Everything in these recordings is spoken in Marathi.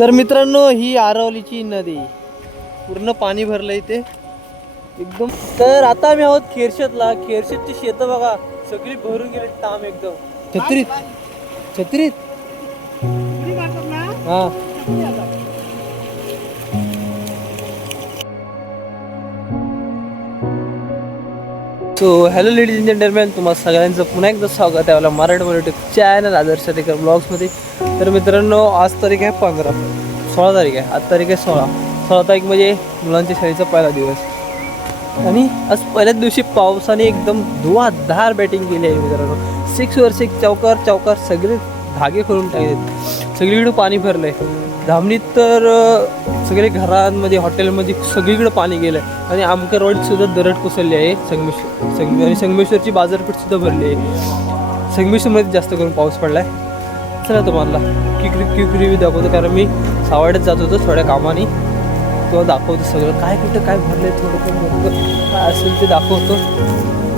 तर मित्रांनो, ही आरवलीची नदी पूर्ण पाणी भरलं इथे एकदम. तर आता आम्ही आहोत खेरशेतला. खेरशेतची शेतं बघा, सगळी भरून गेली टाम एकदम. छत्रीत छत्रीत हा. So hello ladies end gentleman, तुम्हाला सगळ्यांचं पुन्हा एकदा स्वागत आहे आपला मराठी युट्यूब चॅनल आदर्श टेकर ब्लॉग्समध्ये. तर मित्रांनो, आज तारीख आहे 16 तारीख आहे. आज तारीख आहे 16 तारीख म्हणजे मुलांच्या शाळेचा पहिला दिवस. आणि आज पहिल्याच दिवशी पावसाने एकदम धुवाधार बॅटिंग केली आहे मित्रांनो. 6 वर 6 चौकार सगळे धागे करून टाकलेत. सगळीकडे पाणी भरलं आहे. धामणीत तर सगळे घरांमध्ये हॉटेलमध्ये सगळीकडे पाणी गेलं आहे. आणि आमकर रोड सुद्धा दरड कोसळली आहे. आणि संगमेश्वरची बाजारपेठ सुद्धा भरली आहे. संगमेश्वरमध्ये जास्त करून पाऊस पडला आहे. चला तुम्हाला क्विक रिव्ह्यू दाखवतो, कारण मी सावड्यात जात होतो थोड्या कामाने. तो दाखवतो सगळं काय कुठं काय भरलं आहे, थोडं काय असेल ते दाखवतो.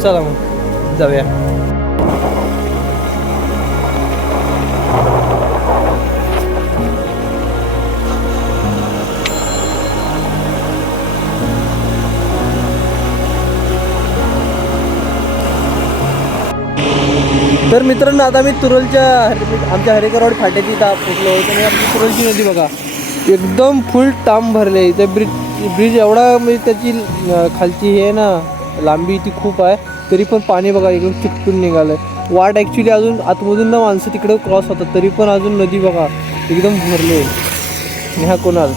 चला मग जाऊया. तर मित्रांनो, आता मी आमच्या हरेकरवाड फाट्याची पोचलो होतो. आणि आपली तुरलची नदी बघा एकदम फुल टाम भरले. ते ब्रिज एवढा म्हणजे त्याची खालची हे ना लांबी ती खूप आहे, तरी पण पाणी बघा एकदम चिटकून निघालं आहे. वाट ॲक्च्युली अजून आतमधून ना माणसं तिकडे क्रॉस होतात, तरी पण अजून नदी बघा एकदम भरली आहे. ह्या कोणाल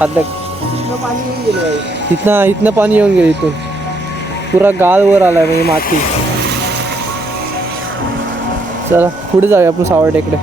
आता इथनं पाणी येऊन गेलं. इथून पुरा गाळ वर आलाय म्हणजे माती. चला पुढे जाऊया आपण सावर्ड्याकडे.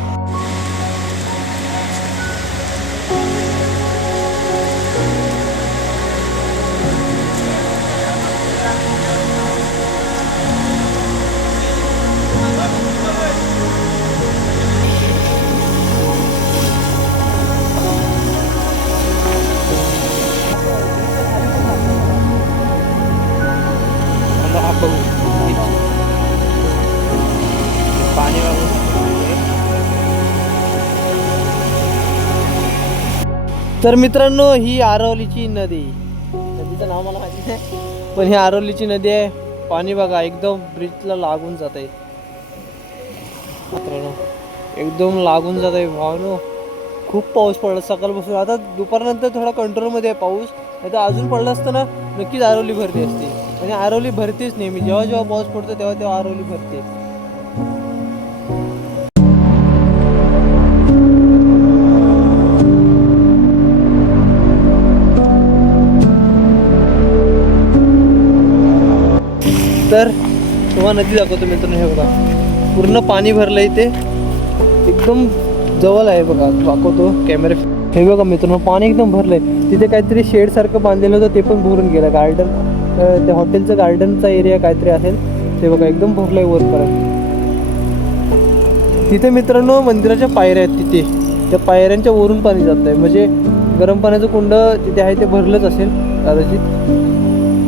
तर मित्रांनो, ही आरवलीची नदीचं नाव मला माहिती नाही, पण ही आरवलीची नदी आहे. पाणी बघा एकदम ब्रिजला लागून जात आहे मित्रांनो, एकदम लागून जात आहे भावानो. खूप पाऊस पडला सकाळपासून. आता दुपारनंतर थोडा कंट्रोलमध्ये आहे पाऊस, नाही तर अजून पडलं असतं ना नक्कीच आरवली भरती असते. आणि आरवली भरतेच नेहमी, जेव्हा पाऊस पडतो तेव्हा आरवली भरते. तर तुम्हाला नदी दाखवतो मित्रांनो. हे बघा पूर्ण पाणी भरलं इथे, एकदम जवळ आहे बघा, दाखवतो कॅमेरा. हे बघा मित्रांनो, पाणी एकदम भरलंय. तिथे काहीतरी शेड सारखं बांधलेलं होतं, ते पण भरून गेलं. गार्डन त्या हॉटेलचं गार्डनचा एरिया काहीतरी असेल ते बघा, एकदम भरलंय वरपर्यंत. तिथे मित्रांनो मंदिराच्या पायऱ्या आहेत. तिथे त्या पायऱ्यांच्या वरून पाणी जात आहे, म्हणजे गरम पाण्याचं कुंड तिथे आहे, ते भरलंच असेल कदाचित.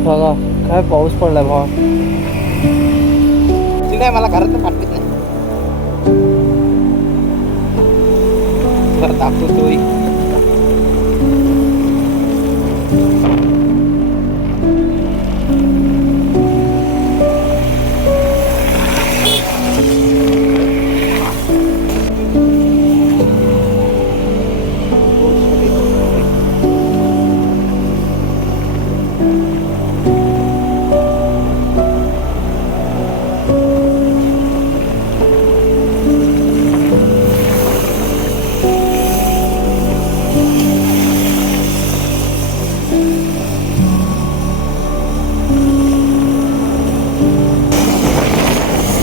बघा काय पाऊस पडलाय भावा. काय मला घरात फाटत नाही. दाखवतोय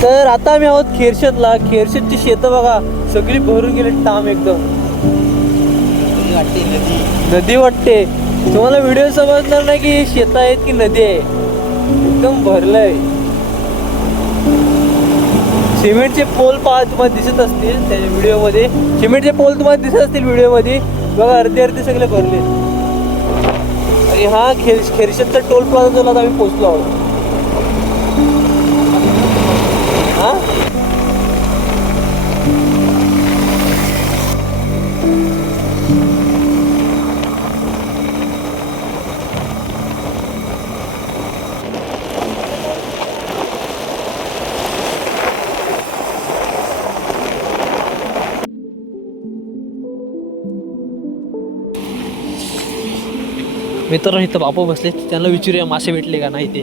तर आता आम्ही आहोत खेरशेतला. खेरशेतची शेतं बघा सगळी भरून गेली टाम एकदम. नदी वाटते तुम्हाला. व्हिडिओ समजणार नाही की शेतं आहेत की नदी आहे. एकदम भरलंय. सिमेंटचे पोल तुम्हाला दिसत असतील त्या व्हिडिओमध्ये. सिमेंटचे पोल तुम्हाला दिसत असतील व्हिडिओमध्ये बघा, अर्धे सगळे भरले. आणि हा खेरशेतचा टोल प्लाझा आम्ही पोहोचलो आहोत. मित्रांनो इथं बापू बसले, त्यांना विचारूया मासे भेटले का नाही ते.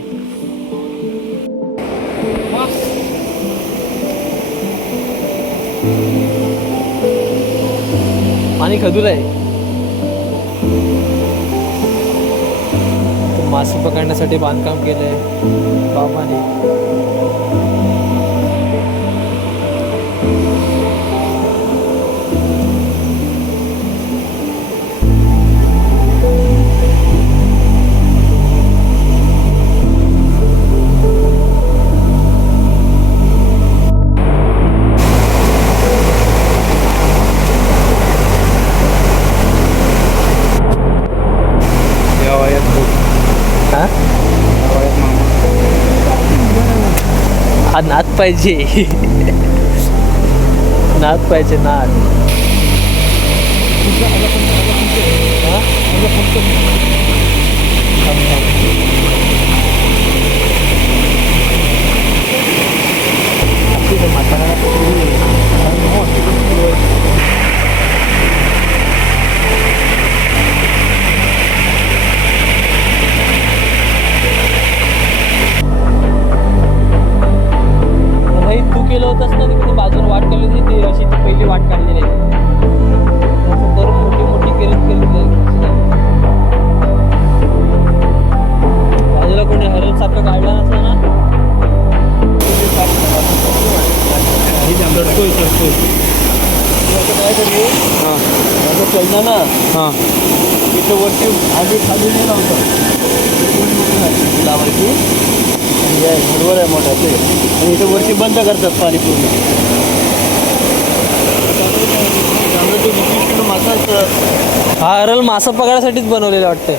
पाणी खदूल आहे. मासे पकडण्यासाठी बांधकाम केलंय बाबाने. हा नाद पाहिजे. नाद पाहिजे नाद. तू केलं होतंस ना तिकडे बाजूला वाट काढली होती, ती अशी ती पहिली वाट काढलेली आहे. असं करून मोठी मोठी केली बाजूला कोणी हरल सारखं काढला नसतं ना. काय करू चढला ना. हां तिथं वरती आधी खाली नाही लावतं लावायची. घडवर आहे मोठा ते, आणि इथं वरती बंद करतात पाणी पूर्ण. हा हरल मासा पकडायसाठीच बनवलेलं वाटतंय.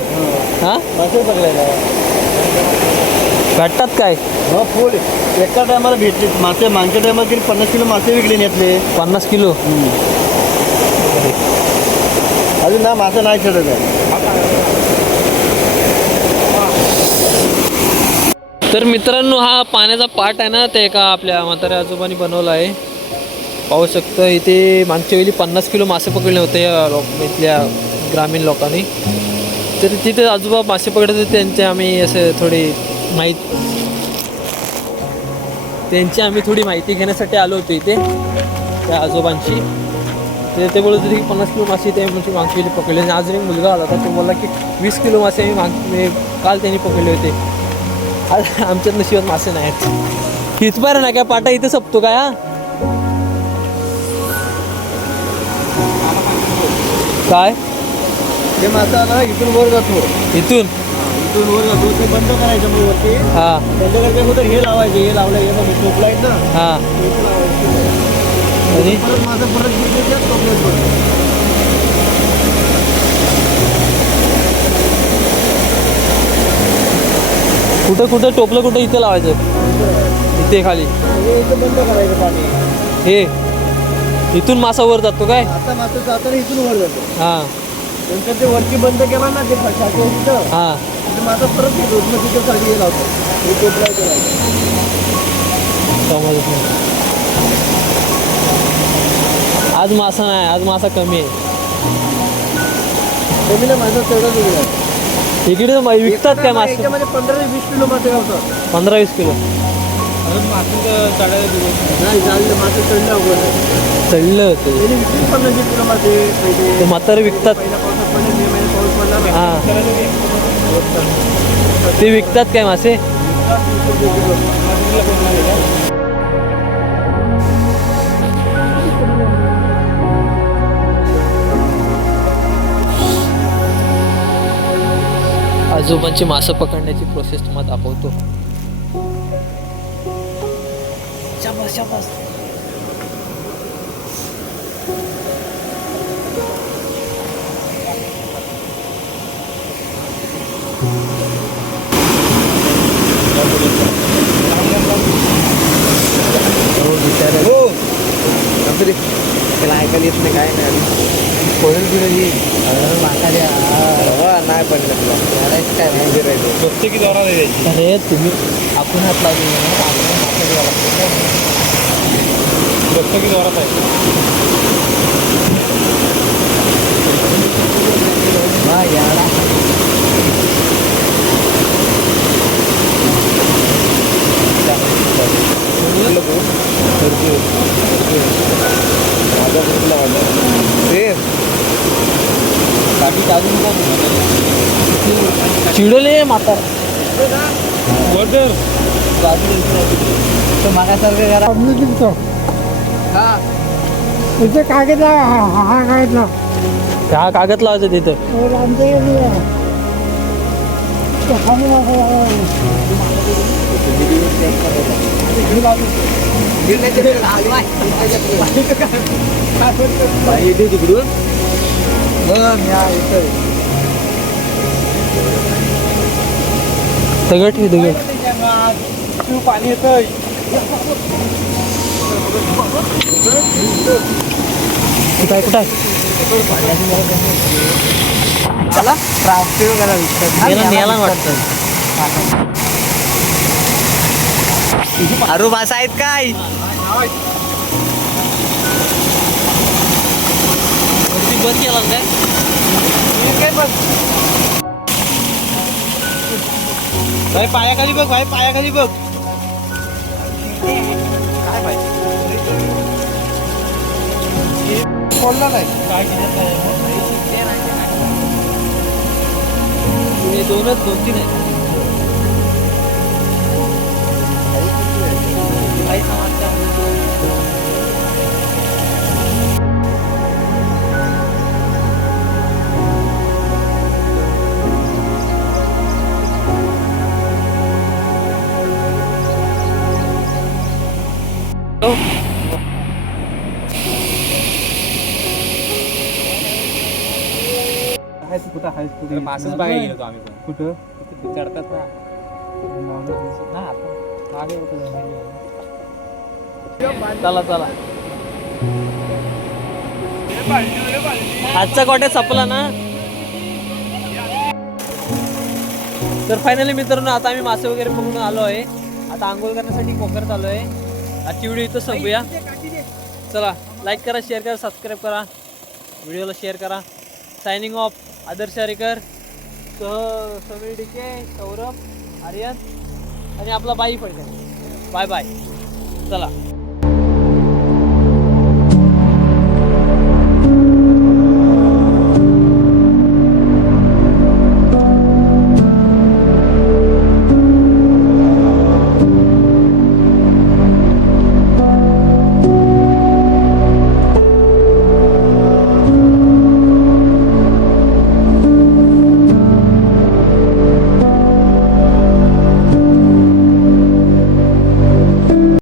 हां मासे पकडायला भेटतात काय? हा फुल एका टायमाला भेटले मासे. मागच्या टायमाला तरी 50 किलो मासे विकले यातले. 50 किलो अजून ना मासा नाही चढत आहे. तर मित्रांनो हा पाण्याचा पाट आहे ना, ते एका आपल्या म्हाताऱ्या आजोबांनी बनवला आहे. पाहू शकतं इथे मागच्या वेळी 50 किलो मासे पकडले होते या इथल्या ग्रामीण लोकांनी. तर तिथे आजोबा मासे पकडत होते, त्यांची आम्ही थोडी माहिती घेण्यासाठी आलो होतो इथे त्या आजोबांची. ते बोलत होते की 50 किलो मासे ते म्हणजे मागच्या वेळी पकडले. आणि आज एक मुलगा आला होता, तो बोलला की 20 किलो मासे मी काल त्यांनी पकडले होते. आज आमच्यात नशिबात मासे नाहीत. इथपर्यंत ना काय पाटा इथे संपतो काय? हा काय हे मासा ना इथून वर जातो. इथून वर जातो ते बंद करायचं मग वरती. हां बंद करायचं अगोदर हे लावायचे. हे लावलं हे मग टोपला आहेत ना. हां आणि परत माझं परत टोपल्यात कुठं टोपलं कुठं इथं लावायचं. इथे खाली इथं बंद करायचं पाणी. हे इथून मासा वर जातो काय? आता मासा जाताना इथून वर जातो. हां नंतर ते वरती बंद केला ना ते तिथं. हां माझा परत घेतो मग तिथं खाली हे लावतो. हे टोपला समजत नाही. आज मासा नाही, आज मासा कमी आहे. कमी ना मासा तेवढाच वेगळा. इकडे विकतात काय मासे? 15-20 किलो मासे गावतात. 15-20 किलो मासे चढलं होतं ते म्हातारे विकतात. हां ते विकतात काय मासे? आजोबांची मासे पकडण्याची प्रोसेस तुम्हाला दाखवतो. शाबास त्याला ऐकायला येत नाही काय नाही. कोणल बिरली माका द्या नाही पडलं तुला काय नाही फिरायचं फक्त की दोरा द्यायची. अरे तुम्ही आपण हात लावले फक्त की दोरा पाहिजे. हा याडा चिडले म्हातार मागासारखं करा. इथे कागद हा कागद ना हा कागद लावायचं तिथं. दगड ठेव दगड. पाणी येतंय. कुठं आहे कुठं आहे? नेला वाटतं. अरू भाषा आहेत काय? बंद केला काय? भाई पायाखाली बघ, भाई पायाखाली बघ. काय पाहिजे बोलला नाही. दोनच 2-3 आहेत. कुठं आहेस कुठे मासच बघायला गेलो आम्ही पण. कुठं तिथे चढतात ना. चला चला. आजचा कॉटेज संपला ना. तर फायनली मित्रांनो आता आम्ही मासे वगैरे बघून आलो आहे. आता आंघोळ करण्यासाठी कोकणात आलो आहे. आजची व्हिडिओ इथं संपूया. चला लाईक करा, शेअर करा, सबस्क्राईब करा, व्हिडिओला शेअर करा. सायनिंग ऑफ आदर्श हरेकर सह समीर डिके, सौरभ, आर्यन आणि आपला बाई पण. Bye bye. चला.